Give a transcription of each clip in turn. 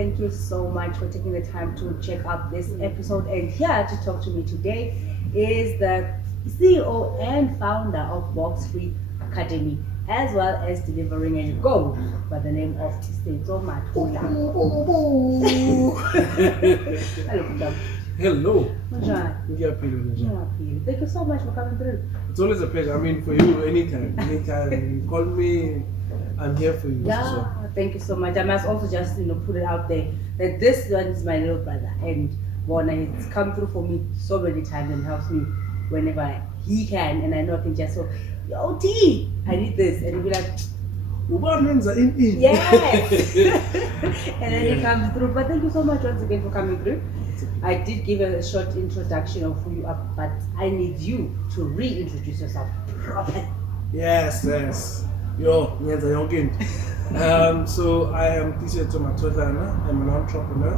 thank you so much for taking the time to check out this episode. And here to talk to me today is the CEO and founder of Box Free Academy, as well as delivering a goal by the name of TIISETSO MATHODLANA. Hello, madam. Hello. Manjani? Ngiyaphi. Thank you so much for coming through. It's always a pleasure. I mean, for you, anytime. You call me, I'm here for you. Yeah, So. thank you so much. I must also just put it out there that this one is my little brother, and it's come through for me so many times and helps me whenever he can, and I know I can just say, yo T, I need this, and he'll be like, yes. And then he comes through. But thank you so much once again for coming through. I did give a short introduction of who you are, but I need you to reintroduce yourself properly. Yes. Yo, so I am TIISETSO MATHODLANA. I'm an entrepreneur,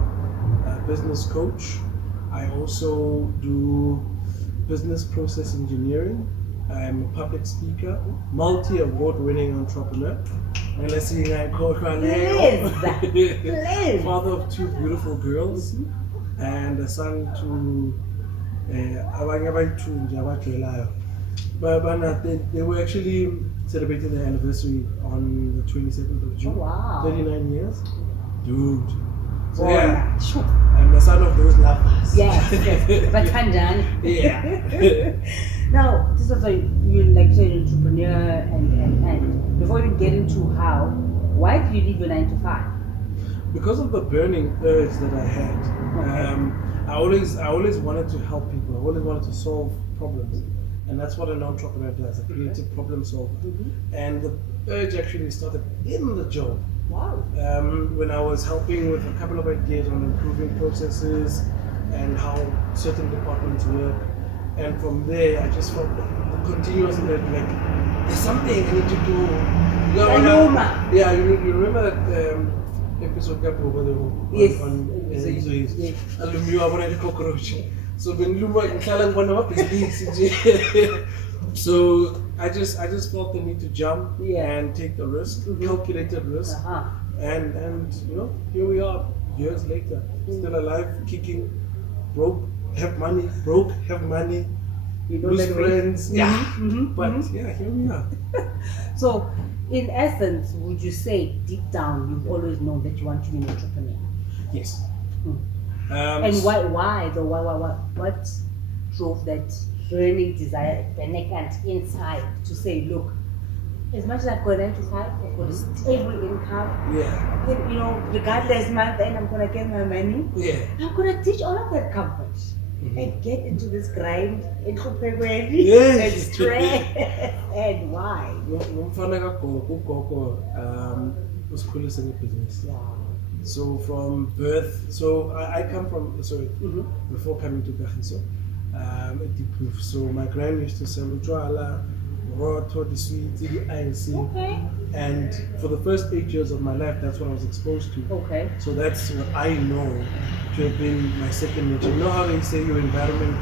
a business coach. I also do business process engineering. I'm a public speaker, multi-award-winning entrepreneur. Father of two beautiful girls, and a son to they were actually celebrating their anniversary on the 27th of June. Oh, wow. 39 years. Dude. So Wow. yeah, I'm the son of those lovers. Yes. But Tanjan. Yeah. Now, this is also, you like to say an entrepreneur, and before you get into how, why do you leave your 9 to 5? Because of the burning urge that I had. I always wanted to help people. I always wanted to solve problems. And that's what an entrepreneur does, a creative problem solver. And the urge actually started in the job. Wow. When I was helping with a couple of ideas on improving processes and how certain departments work. And from there, I just felt the continuous urge, like, there's something I need to do. Yeah, you remember that episode where they were Yes. on Yes. Alumni, I wanted a cockroach. So when you were in Kalang, one of so I just felt the need to jump and take the risk, calculated risk, and here we are years later, still alive, kicking, broke, have money, lose friends, but here we are. So, in essence, would you say deep down you've always known that you want to be an entrepreneur? Yes. And why though? What drove that burning desire, burning inside to say, look, as much as I've got 9 to 5, I've got a stable income. Yeah. Regardless month end, I'm gonna get my money. Yeah. I'm gonna teach all of that comfort and get into this grind, entrepreneur, Yes. and stress. And why? Was coolest business. Yeah. So from birth, I come from, before coming to TIISETSO, so my grand used to sell Ujwala, Roto, the sweets, the ice. Okay. And for the first 8 years of my life, that's what I was exposed to. Okay. So that's what I know to have been my second nature. You know how they say your environment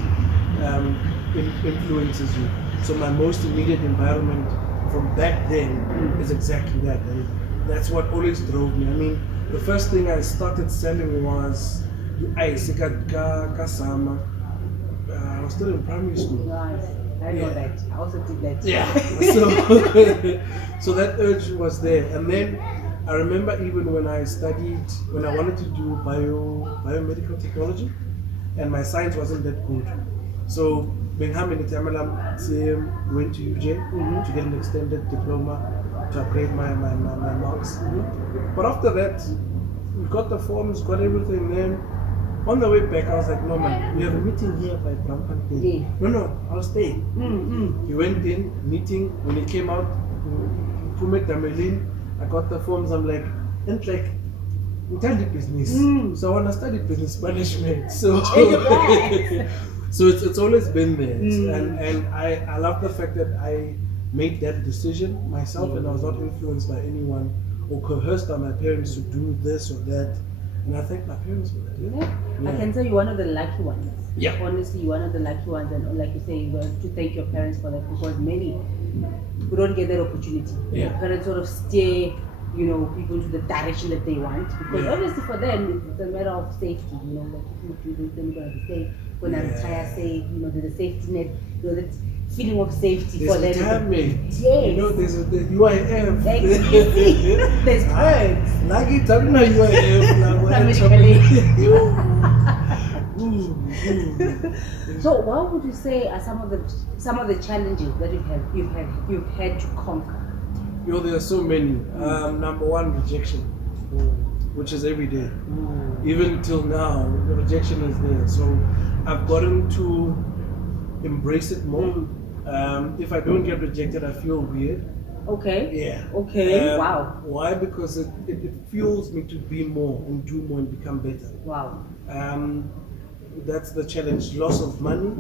influences you. So my most immediate environment from back then is exactly that. And that's what always drove me. I mean, the first thing I started selling was ice. I was still in primary school. Nice. I know that. I also did that. Yeah. So that urge was there. And then I remember even when I wanted to do biomedical technology, and my science wasn't that good. So Benham in the went to UJ to get an extended diploma to upgrade my marks. But after that, we got the forms, got everything. Then on the way back, I was like, no man, we have a meeting here by Brampante. No, I'll stay. He went in, meeting. When he came out, I got the forms. I'm like, and like, we study business. So I want to study business management. So so it's always been there. And I love the fact that I made that decision myself, and I was not influenced by anyone or coerced by my parents to do this or that. And I thank my parents for that. Yeah. I can say you're one of the lucky ones. Yeah. Honestly, you're one of the lucky ones, and like you say, you have to thank your parents for that, because many who don't get that opportunity. Yeah. Parents sort of steer you know, people into the direction that they want. Because Yeah. obviously for them, it's a matter of safety, you know, like if you do this, then you're going to be safe. When I retire safe, you know, there's a safety net, you know, that feeling of safety There's for them. retirement. Yes. You know, there's the UIF. There's perks. Lagi talking about UIF. So what would you say are some of the challenges that you've had to conquer? You know, there are so many. Number one, rejection, which is every day. Even till now, the rejection is there. So I've gotten to embrace it more. If I don't get rejected, I feel weird. Okay. Yeah. Okay. Wow. Why? Because it fuels me to be more and do more and become better. Wow. That's the challenge. Loss of money.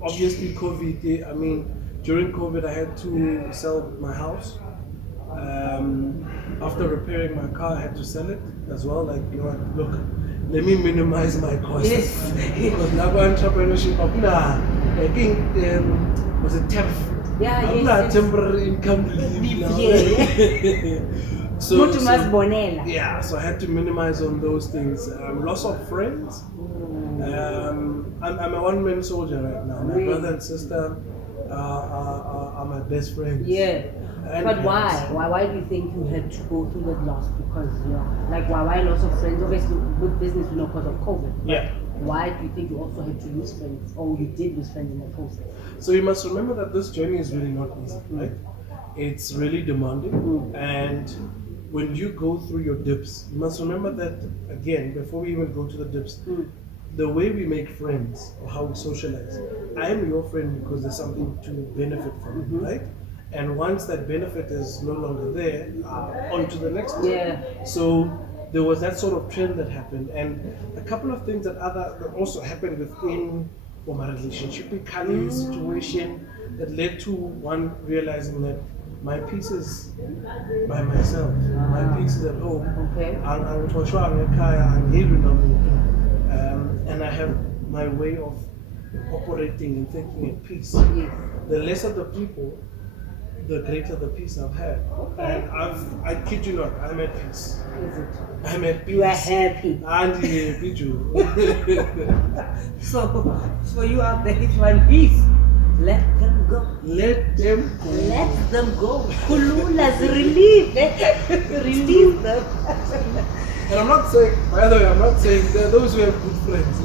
Obviously, COVID. I mean, during COVID, I had to sell my house. After repairing my car, I had to sell it as well. Like, you know what, look, let me minimize my costs. Yes. Because now entrepreneurship, I think, was it TEF? Yeah, yes. Temporary income relief now. Yeah. So I had to minimize on those things. Loss of friends. I'm a one-man soldier right now. My brother and sister are my best friends. Yeah. But why? Why do you think you had to go through that loss? Because why loss of friends? Obviously, with business, you know, because of COVID. Yeah. Why do you think you also had to lose friends, or you did lose friends in the process? So you must remember that this journey is really not easy, right? It's really demanding, and when you go through your dips, you must remember that again. Before we even go to the dips, the way we make friends or how we socialize, I am your friend because there's something to benefit from, right? And once that benefit is no longer there, on to the next one. Yeah. So there was that sort of trend that happened, and a couple of things that also happened within my relationship, situation that led to one realizing that my peace is by myself, my peace is at home. Okay. And I have my way of operating and thinking at peace. Yes. The less of the people, the greater the peace I've had. Okay. And I kid you not, I'm at peace. Is it? I'm at peace. You are happy. And happy too. So you out there, if you are in peace, let them go. Let them go. Let them go. Kulula's relief. Release them. And I'm not saying, by the way, I'm not saying there are those who have good friends.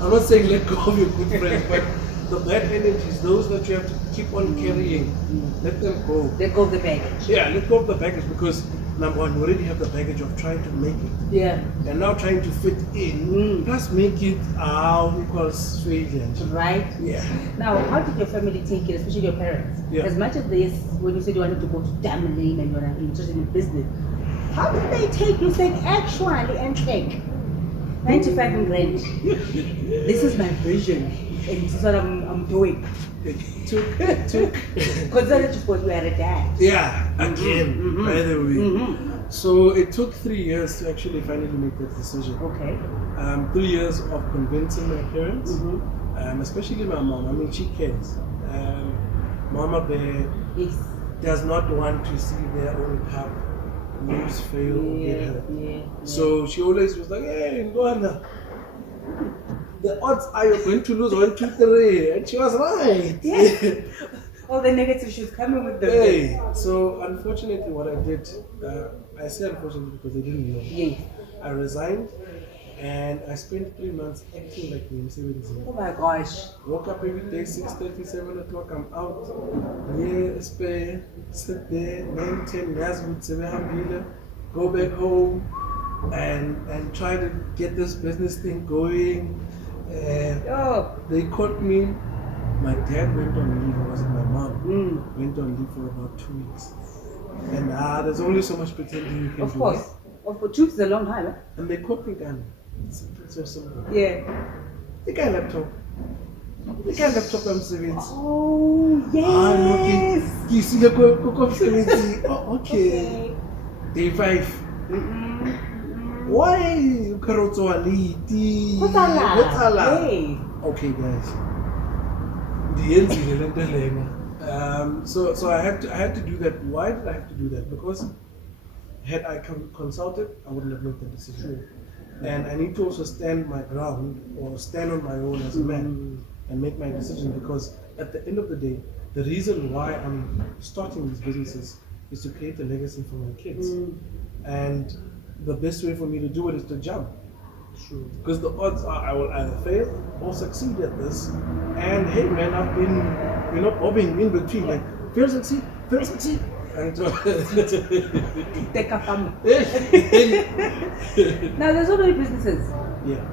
I'm not saying let go of your good friends, but the bad energies, those that you have to keep on carrying, let them go. Let go of the baggage. Yeah, let go of the baggage, because number one, you already have the baggage of trying to make it. Yeah. And now trying to fit in, plus make it equals failure. Right? Yeah. Now, how did your family take it, especially your parents? Yeah. As much as this, when you said you wanted to go to Damelin and you're interested in business, how did they take you saying actually and take 95 grand? This is my vision, and this is what I'm doing. It took. Consider you were a dad. Yeah, again, by the way. So it took 3 years to actually finally make that decision. Okay. 3 years of convincing my parents, especially my mom. I mean, she cares. Mama Bear does not want to see their own cup lose, fail, or get hurt. So she always was like, hey, Ndwana, the odds are you're going to lose 1, 2, 3. And she was right. Yes. All the negative she was coming with them. Hey. So unfortunately what I did, I say unfortunately because they didn't know. Yes. I resigned and I spent 3 months acting like me in 17. Oh my gosh. Woke up every day, 6:30, 7 o'clock, I'm out. Yeah, spare, sit there, 9, 10, go back home and try to get this business thing going. They caught me. My dad went on leave, it wasn't my mom. Went on leave for about 2 weeks. And there's only so much pretending you can do. Of course. For 2 weeks is a long time, eh? And they caught me again. It's so simple. Yeah. The guy laptop. The guy laptop I'm 70. Oh, yes. Oh, okay. Day 5. Why? What's Hey. Okay, guys. The end So I had to do that. Why did I have to do that? Because had I consulted, I wouldn't have made the decision. And I need to also stand my ground or stand on my own as a man and make my decision, because at the end of the day, the reason why I'm starting these businesses is to create a legacy for my kids. And the best way for me to do it is to jump. True. Because the odds are I will either fail or succeed at this. And hey man, I've been, bobbing in between, like fail, succeed, and Take a family. Now there's so many businesses. Yeah.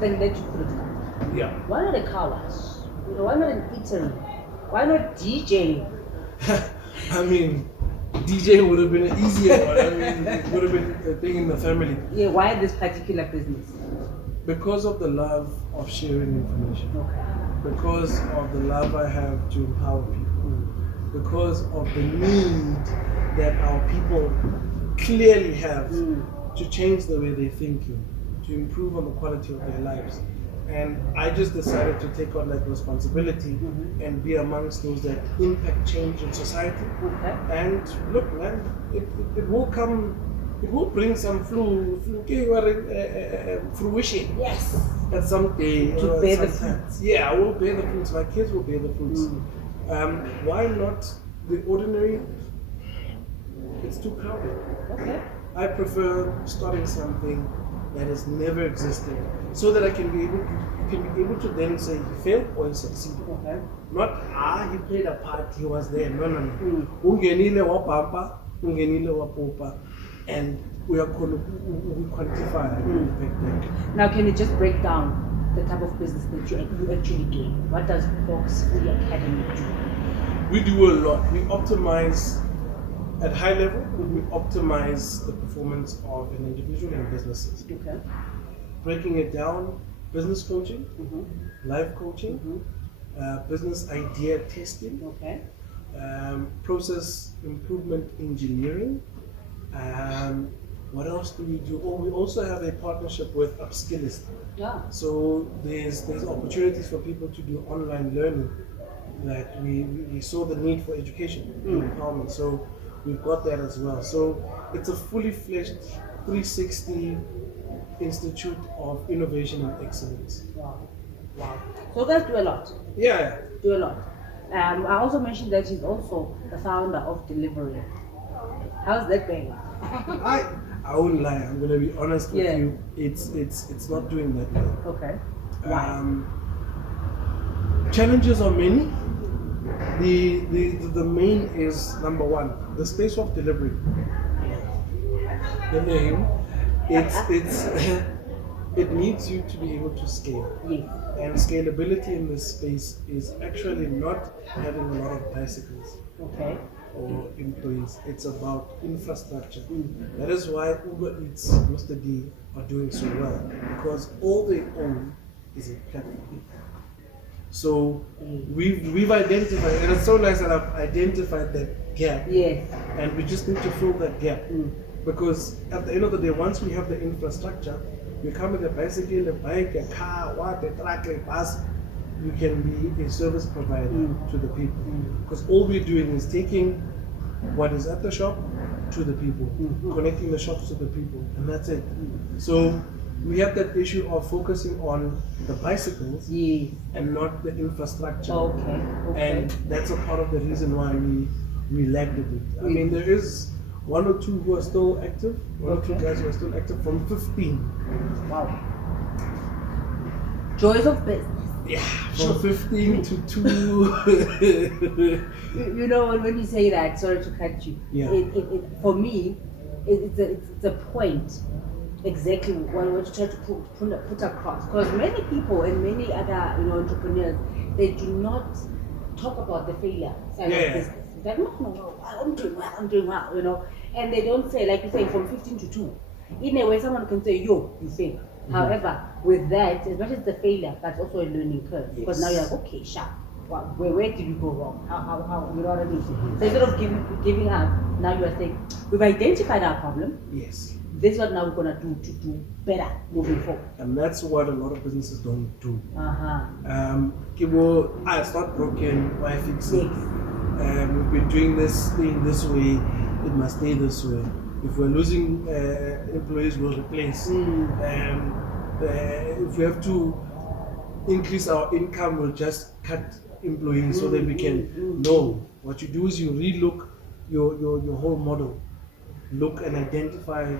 Then let you put it down. Yeah. Why not a car wash? Why not an eatery? Why not DJ? I mean, DJ would have been an easier one. I mean, it would have been a thing in the family. Yeah, why this particular business? Because of the love of sharing information. Okay. Because of the love I have to empower people. Because of the need that our people clearly have to change the way they're thinking, to improve on the quality of their lives. And I just decided to take on that responsibility and be amongst those that impact change in society. Okay. And look, man, it will come, it will bring some fruition. Yes. At some day. To bear the fruits. Yeah, I will bear the fruits. My kids will bear the fruits. Why not the ordinary? It's too crowded. Okay. I prefer starting something that has never existed, so that I can be able to then say he failed or he succeeded. Okay. Not he played a part, he was there. No. Ungenile wa papa, ungenile wa popa, and we quantify and impact. Now can you just break down the type of business that you actually do? What does Box Free Academy do? We do a lot. We optimize at high level. We optimize the performance of an individual and businesses. Okay. Breaking it down: business coaching, life coaching, business idea testing, Okay. Process improvement engineering. What else do we do? Oh, we also have a partnership with Upskillist. Yeah. So there's opportunities for people to do online learning. That we saw the need for education and empowerment. So we've got that as well. So it's a fully fledged 360 Institute of Innovation and Excellence. Wow. So you guys do a lot. Yeah. Do a lot. I also mentioned that he's also the founder of Delivery. How's that going? I won't lie. I'm gonna be honest with you. It's not doing that well. Okay. Why? Challenges are many. The main is number one, the space of delivery. The name, it needs you to be able to scale. Yes. And scalability in this space is actually not having a lot of bicycles Okay. or employees. It's about infrastructure. That is why Uber Eats, Mr. D are doing so well, because all they own is a platform. So we've identified, and it's so nice that I've identified that gap. Yes. And we just need to fill that gap. Because at the end of the day, once we have the infrastructure, we come with a bicycle, a bike, a car, a truck, a bus, we can be a service provider to the people. Because all we're doing is taking what is at the shop to the people, connecting the shops to the people, and that's it. So we have that issue of focusing on the bicycles and not the infrastructure. Okay. And that's a part of the reason why we lagged a bit. I mean, there is one or two who are still active, one or two guys who are still active from 15. Wow. Joys of business. Yeah, from 15 to 2. You know, when you say that, sorry to cut you, for me, it's a point exactly what we're trying to put across. Because many people and many other entrepreneurs, they do not talk about the failure side of business. They're like, no, I'm doing well, and they don't say, like you say, from 15 to 2. In a way, someone can say, yo, you failed. However, with that, as much as the failure, that's also a learning curve. Because now you're like, okay, sharp. Where did you go wrong? How you know what I mean? So instead of giving up, now you are saying, we've identified our problem. Yes. this is what now we're gonna do to do better moving forward. And that's what a lot of businesses don't do. Uh-huh. It's not broken, why fix it? Yes. We've been doing this thing this way, it must stay this way. If we're losing employees, we'll replace. If we have to increase our income, we'll just cut employees so that we can know. What you do is you relook your whole model, look and identify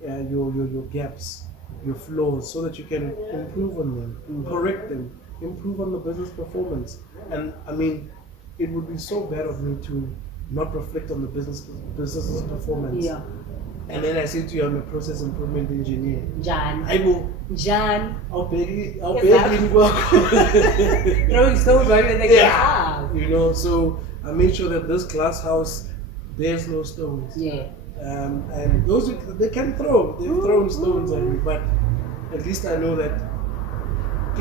your gaps, your flaws, so that you can improve on them, correct them, improve on the business performance. And I mean, it would be so bad of me to not reflect on the business's performance. Yeah. And then I say to you, I'm a process improvement engineer. John. I'll beg Exactly. you. Throwing stones right in the glass. You know, so I made sure that this glass house, there's no stones. Yeah. And those they can throw. They've thrown stones at me, but at least I know that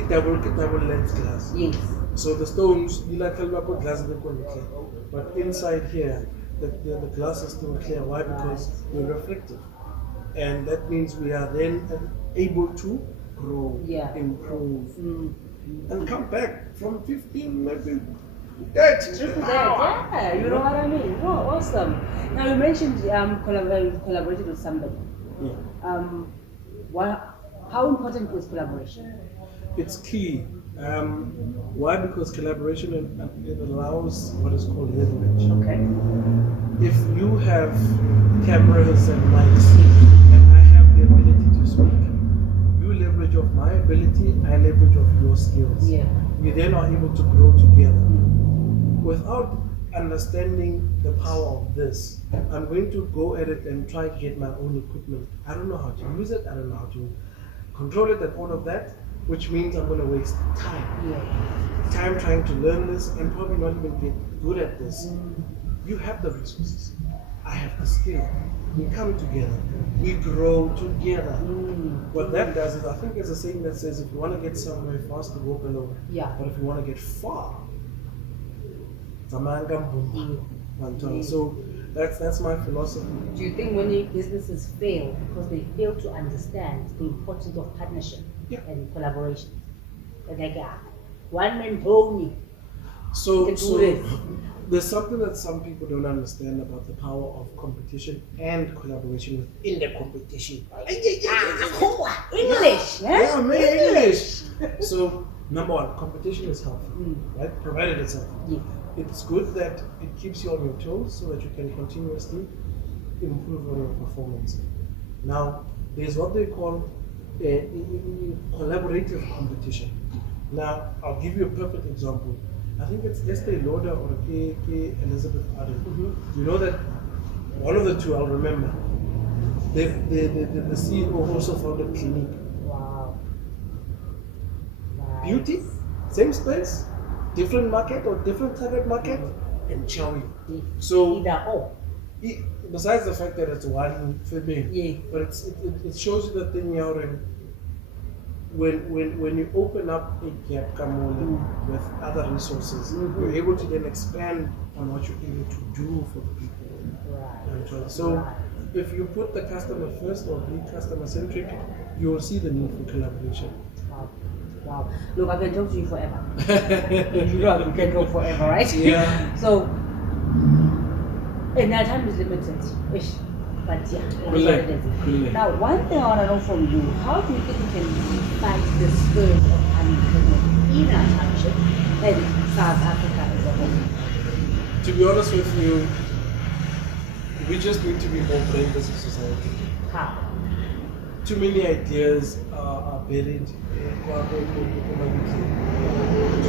double lens glass. Yes. So the stones, you like glass, they're going to clear. But inside here, the glass is still clear. Why? Because we're reflective. And that means we are then able to grow, improve, and come back from 15, maybe 30. Yeah, you know what I mean? Oh, awesome. Now you mentioned collaborated with somebody. Yeah. How important is collaboration? It's key. Why? Because collaboration it allows what is called leverage. Okay. If you have cameras and mics, and I have the ability to speak, you leverage of my ability, I leverage of your skills. Yeah. We then are able to grow together. Without understanding the power of this, I'm going to go at it and try to get my own equipment. I don't know how to use it, I don't know how to control it and all of that, which means I'm going to waste time. Yeah. Time trying to learn this and probably not even get good at this. You have the resources. I have the skill. We come together. We grow together. What that does is, I think there's a saying that says, if you want to get somewhere fast, walk alone. Yeah. But if you want to get far, so that's my philosophy. Do you think many businesses fail because they fail to understand the importance of partnership and collaboration? Like one man pony. So there's something that some people don't understand about the power of competition and collaboration within the competition. English, yeah, man, English. So number one, competition is healthy, right? Provided it's healthy. Yeah. It's good that it keeps you on your toes so that you can continuously improve on your performance. Now, there's what they call collaborative competition. Now, I'll give you a perfect example. I think it's Estee Lauder or K. Elizabeth Arden. You know that one of the two, I'll remember, the CEO also founded Clinique. Wow. Nice. Beauty, same space, different market or different target market, and Chowi. So, Either or. besides the fact that it's one female, Yeah. but it shows you the thing here, and when you open up a gap with other resources, you're able to then expand on what you're able to do for the people. Right. So if you put the customer first or be customer centric, you will see the need for collaboration. Wow. Look, I can talk to you forever. You know, we can talk forever, right? Yeah. So, and our time is limited. Ish. But yeah, now one thing I want to know from you, how do you think we can fight the spirit of unemployment in our township and South Africa as a whole? To be honest with you, we just need to be more brainless as a society. How? Too many ideas are buried. Too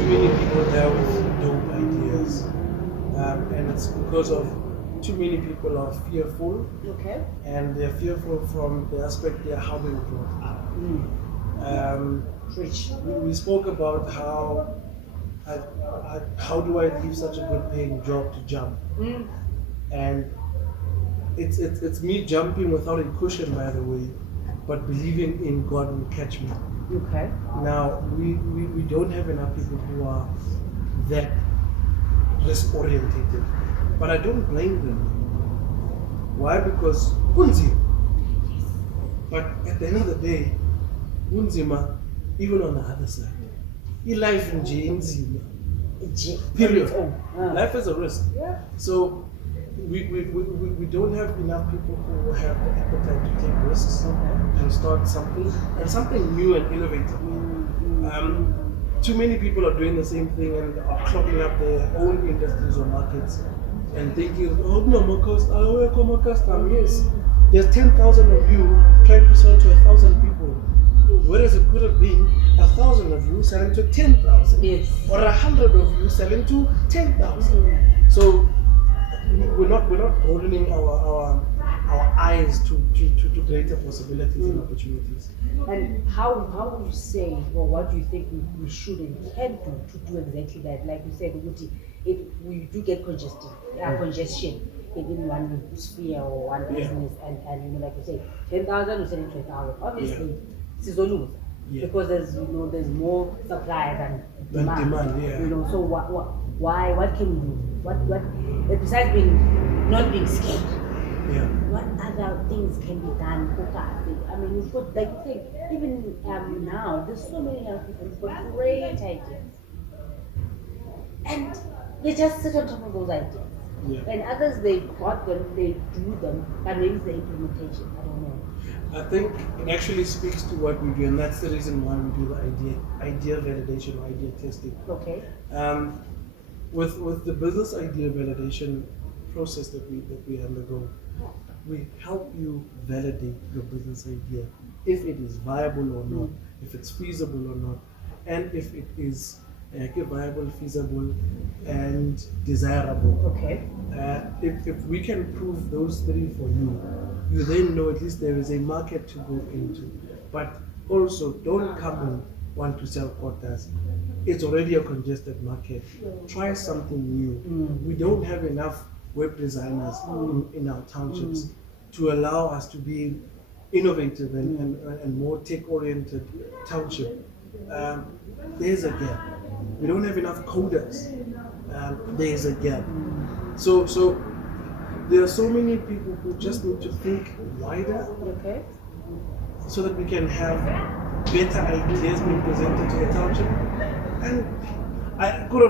many people there with dope ideas. And it's because of too many people are fearful. Okay. And they're fearful from the aspect of how they were brought up. We spoke about how do I leave such a good paying job to jump? And it's me jumping without a cushion, by the way, but believing in God will catch me. Okay. Now we don't have enough people who are that risk orientated, but I don't blame them. Why? Because kunzi. But at the end of the day, unzima, even on the other side, life in inzima. Period. Life is a risk. Yeah. So we don't have enough people who have the appetite to take risks and start something new and innovative. Too many people are doing the same thing and are clogging up their own industries or markets and thinking, oh no, my custom. Yes, there's 10,000 of you trying to sell to 1,000 people. Whereas it could have been 1,000 of you selling to 10,000, Yes. or 100 of you selling to 10,000. So we're not broadening our eyes to greater possibilities and opportunities. And how would you say, or what do you think we should and can do to do exactly that? Like you said, if we do get congestion in one sphere or one business, and you know, like you say, 10,000 or 10,000, obviously, it's a lose. Because there's more supply than demand. You know, so what can we do? What besides not being scared? Yeah. What other things can be done? I mean, we've got, like you said, even now, there's so many young people who've got great ideas, and they just sit on top of those ideas. Yeah. And others, they got them, they do them, but maybe it's the implementation. I don't know. I think it actually speaks to what we do, and that's the reason why we do the idea validation or idea testing. Okay. With the business idea validation process that we undergo, we help you validate your business idea, if it is viable or not, if it's feasible or not, and if it is viable, feasible, and desirable. Okay. If we can prove those three for you, you then know at least there is a market to go into. But also, don't come and want to sell quotas. It's already a congested market. Try something new. We don't have enough web designers in our townships to allow us to be innovative and more tech-oriented township. There's a gap. We don't have enough coders. There's a gap. So there are so many people who just need to think wider, so that we can have better ideas being presented to the township. And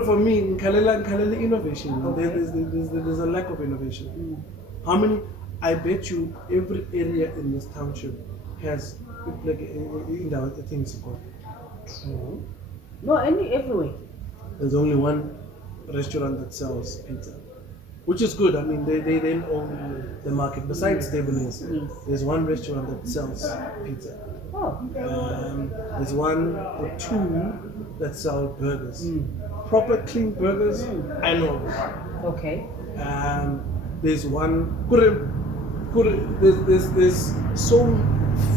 for me, in Kalela innovation, there's a lack of innovation. How many? I bet you every area in this township has like in the things called. No, everywhere. There's only one restaurant that sells pizza, which is good. I mean, they then own the market. Besides Debonese, there's one restaurant that sells pizza. There's one or two that sell burgers. Proper clean burgers, I know. Okay. There's one. There's so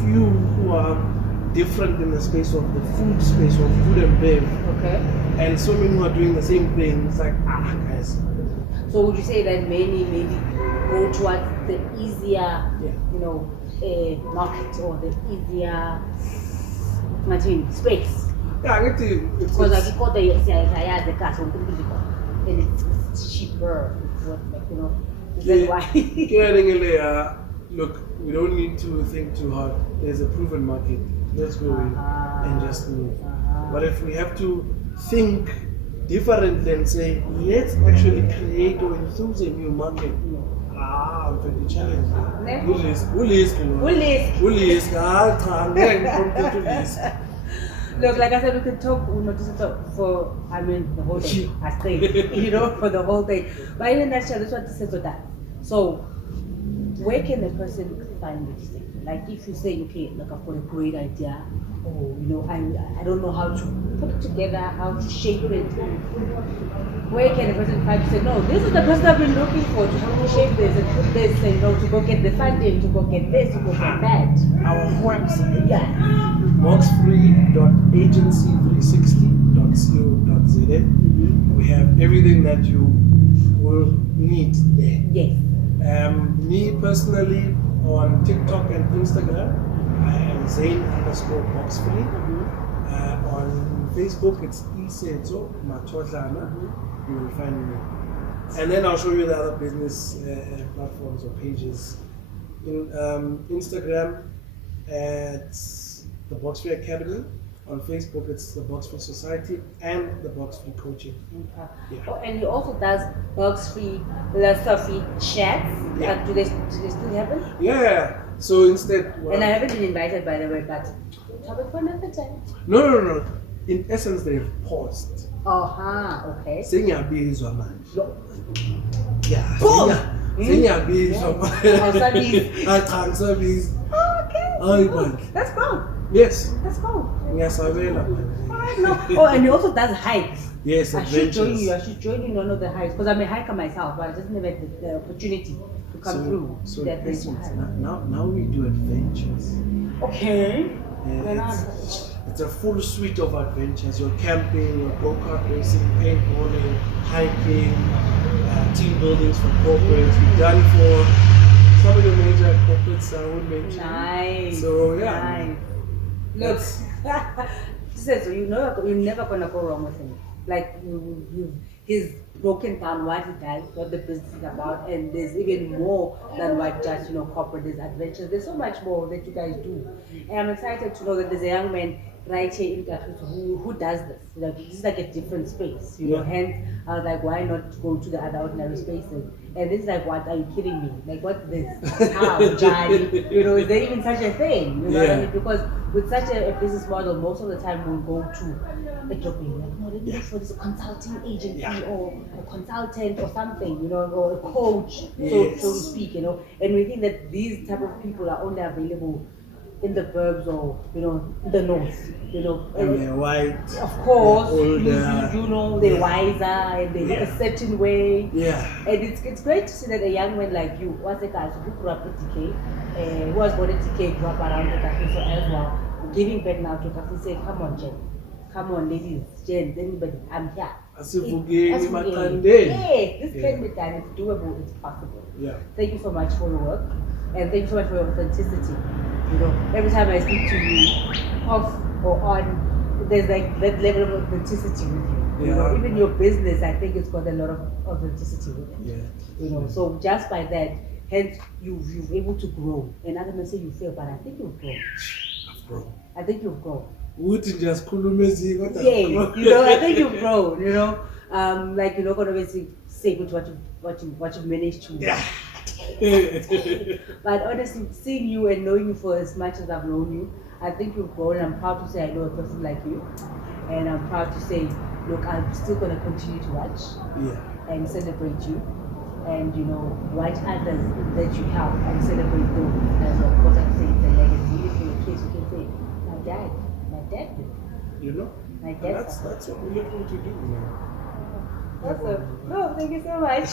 few who are different in the space of the food space or food and bev. Okay. And so many who are doing the same thing. It's like, guys. So would you say that many maybe go towards the easier, market or the easier space? Yeah, I get to. Because I got the cash and it's cheaper. It's what, is that why? Look, we don't need to think too hard. There's a proven market. Let's go in and just move. But if we have to think differently and say, let's actually create or enthuse a new market, I'm very challenged. Look, like I said, we can talk for, the whole day. I stay, for the whole day. But in a nutshell, that's what TIISETSO does. So, where can the person find it? Like if you say, okay, look, I've got a great idea, or I don't know how to put it together, how to shape it. Where can the person find it? Say, no, this is the person I've been looking for to help me shape this and put this, and to go get the funding, to go get this, to go get that. Our website, box3.agency360.co.za. We have everything that you will need there. Yes. Me personally, on TikTok and Instagram, I am Zane_box3. On Facebook, it's TIISETSO MATHODLANA. You will find me. And then I'll show you the other business platforms or pages. In Instagram, at the Box Free Academy. On Facebook, it's the Box Free Society and the Box Free Coaching. Okay. Yeah. Oh, and he also does box free philosophy chats. Yeah. Do they still happen? Yeah. So instead, And I haven't been invited, by the way, but topic for another time. no. In essence, they've paused. Okay. Sengiyabizwa manje. Yeah. Boom! Sengiyabizwa Awusabizwa. Cha, ngisabizwa. Okay. Hayi man. That's cool. Yes. That's cool. Ngiyasabela man. No. Oh, and he also does hikes. Yes, I should join adventures. you. I should join you in one of the hikes because I'm a hiker myself, but I just never had the opportunity to come through So the adventure listen, hike. now we do adventures. Okay. Yeah, it's a full suite of adventures. You're camping, you're go-kart racing, paintballing, hiking, team buildings for corporates. We've done for some of the major corporates I would mention. Nice. So yeah. Nice. Look, so you're never gonna go wrong with him. Like he's broken down what he does, what the business is about, and there's even more than what just corporate. There's adventures. There's so much more that you guys do, and I'm excited to know that there's a young man right here in Katlehong who does this. Like this is like a different space, Yeah. Hence, I was like, why not go to the other ordinary spaces? And this is like, what are you kidding me? Like, what's this? How, Johnny? Is there even such a thing? You know what I mean? Because with such a business model, most of the time we'll go to a job being like, no, let me look for this consulting agency or a consultant or something, or a coach, so to speak, And we think that these type of people are only available in the burbs or the north, And they're white. Of course, they're older. they're wiser and they look a certain way. Yeah. And it's great to see that a young man like you, what's a guy who grew up at DK, who was born at DK, grew up around the Katlehong as well, giving back now to Katlehong, say, come on, Jen. Come on, ladies, gents, anybody, I'm here. Asivugeni Yes, makandeni. this can be done, it's doable, it's possible. Yeah. Thank you so much for your work, and thank you so much for your authenticity. Every time I speak to you, off or on, there's like that level of authenticity with you. Yeah. Even your business, I think it's got a lot of authenticity with it. Yeah. So just by that, hence you've able to grow. And other men say you fail, but I think you've grown. I've grown. I think you've grown. Uthi nje asikhulume Yes, I think you've grown. Like you're not gonna basically say what you've managed to. Yeah. But honestly, seeing you and knowing you for as much as I've known you, I think you've grown. And I'm proud to say I know a person like you, and I'm proud to say, look, I'm still gonna continue to watch and celebrate you, and watch others that you help and celebrate them. And of course, I can say it's a legacy. If in your case, you can say, my dad did. My dad. That's what we're looking to do. Awesome. No, thank you so much.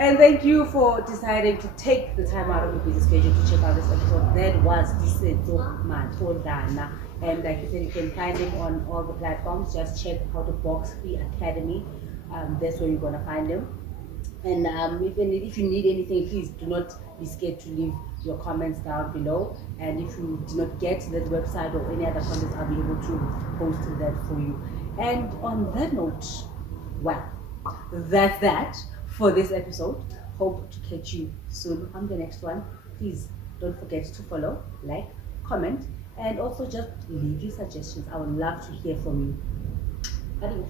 And thank you for deciding to take the time out of your busy schedule to check out this episode. That was TIISETSO MATHODLANA. And like you said, you can find him on all the platforms. Just check out the Box Free Academy. That's where you're going to find him. And if you need anything, please do not be scared to leave your comments down below. And if you do not get that website or any other content, I'll be able to post that for you. And on that note, well, that's that for this episode. Hope to catch you soon on the next one. Please don't forget to follow, like, comment, and also just leave your suggestions. I would love to hear from you. Adios.